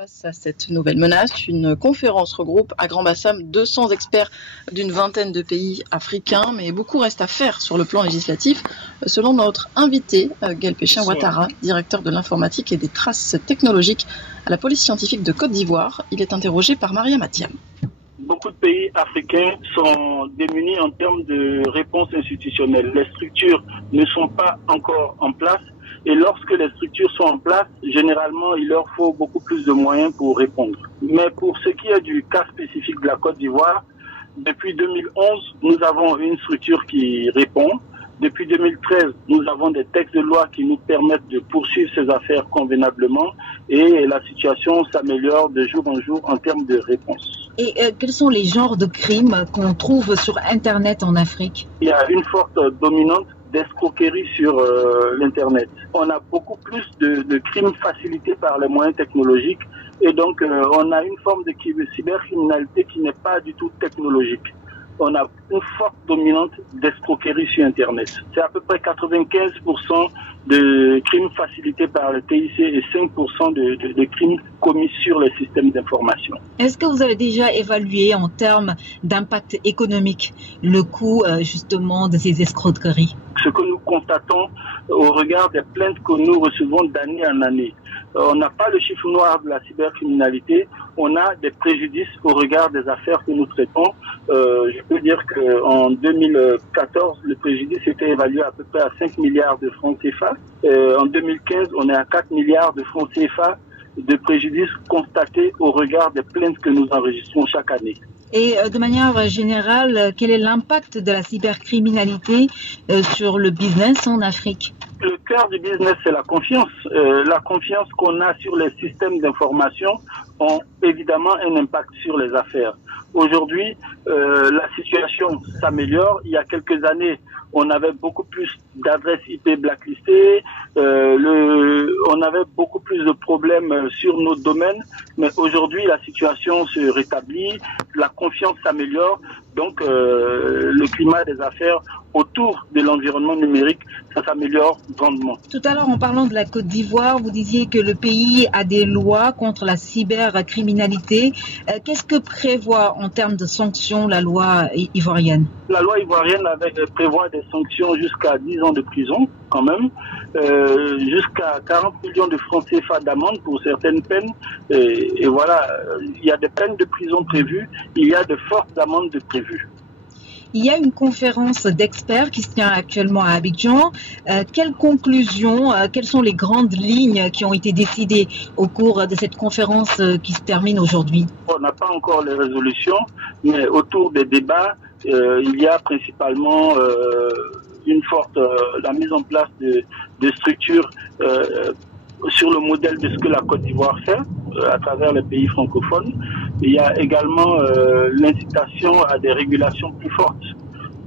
Face à cette nouvelle menace, une conférence regroupe à Grand-Bassam 200 experts d'une vingtaine de pays africains, mais beaucoup reste à faire sur le plan législatif. Selon notre invité, Guelpéchin Ouattara, directeur de l'informatique et des traces technologiques à la police scientifique de Côte d'Ivoire, il est interrogé par Maria Mathiam. Beaucoup de pays africains sont démunis en termes de réponse institutionnelle. Les structures ne sont pas encore en place. Et lorsque les structures sont en place, généralement, il leur faut beaucoup plus de moyens pour répondre. Mais pour ce qui est du cas spécifique de la Côte d'Ivoire, depuis 2011, nous avons une structure qui répond. Depuis 2013, nous avons des textes de loi qui nous permettent de poursuivre ces affaires convenablement et la situation s'améliore de jour en jour en termes de réponse. Et quels sont les genres de crimes qu'on trouve sur Internet en Afrique? Il y a une forte dominante d'escroquerie sur l'Internet. On a beaucoup plus de crimes facilités par les moyens technologiques et donc on a une forme de cybercriminalité qui n'est pas du tout technologique. On a une forte dominante d'escroquerie sur Internet. C'est à peu près 95% de crimes facilités par le TIC et 5% de crimes commis sur les systèmes d'information. Est-ce que vous avez déjà évalué en termes d'impact économique le coût justement de ces escroqueries? Ce que nous constatons au regard des plaintes que nous recevons d'année en année, on n'a pas le chiffre noir de la cybercriminalité, on a des préjudices au regard des affaires que nous traitons. Je peux dire qu'en 2014, le préjudice était évalué à peu près à 5 milliards de francs CFA. En 2015, on est à 4 milliards de francs CFA de préjudices constatés au regard des plaintes que nous enregistrons chaque année. Et de manière générale, quel est l'impact de la cybercriminalité sur le business en Afrique? Le cœur du business, c'est la confiance. La confiance qu'on a sur les systèmes d'information ont évidemment un impact sur les affaires. Aujourd'hui, la situation s'améliore. Il y a quelques années, on avait beaucoup plus d'adresses IP blacklistées, on avait beaucoup plus de problèmes sur nos domaines, mais aujourd'hui la situation se rétablit, la confiance s'améliore, donc le climat des affaires autour de l'environnement numérique, ça s'améliore grandement. Tout à l'heure, en parlant de la Côte d'Ivoire, vous disiez que le pays a des lois contre la cybercriminalité. Qu'est-ce que prévoit en termes de sanctions la loi ivoirienne? La loi ivoirienne prévoit des sanctions jusqu'à 10 ans de prison, quand même, jusqu'à 40 millions de francs CFA d'amende pour certaines peines. Et voilà, il y a des peines de prison prévues, il y a de fortes amendes de prévues. Il y a une conférence d'experts qui se tient actuellement à Abidjan. Quelles conclusions, quelles sont les grandes lignes qui ont été décidées au cours de cette conférence qui se termine aujourd'hui? On n'a pas encore les résolutions, mais autour des débats, il y a principalement la mise en place de structures sur le modèle de ce que la Côte d'Ivoire fait à travers les pays francophones. Il y a également l'incitation à des régulations plus fortes.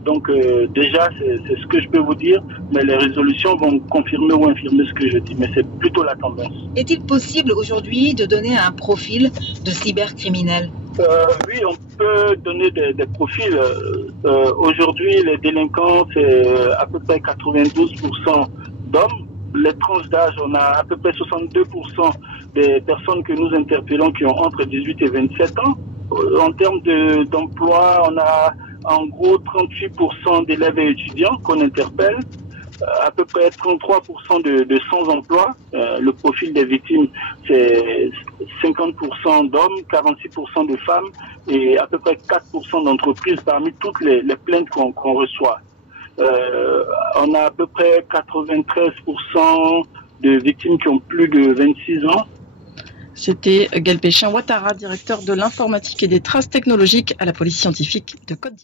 Donc déjà, c'est ce que je peux vous dire, mais les résolutions vont confirmer ou infirmer ce que je dis, mais c'est plutôt la tendance. Est-il possible aujourd'hui de donner un profil de cybercriminel? Oui, on peut donner des profils. Aujourd'hui, les délinquants, c'est à peu près 92% d'hommes. Les tranches d'âge, on a à peu près 62% des personnes que nous interpellons qui ont entre 18 et 27 ans. En termes d'emploi, on a en gros 38% d'élèves et étudiants qu'on interpelle, à peu près 33% de sans-emploi. Le profil des victimes, c'est 50% d'hommes, 46% de femmes et à peu près 4% d'entreprises parmi toutes les plaintes qu'on reçoit. On a à peu près 93% de victimes qui ont plus de 26 ans. C'était Guelpéchin Ouattara, directeur de l'informatique et des traces technologiques à la police scientifique de Côte d'Ivoire.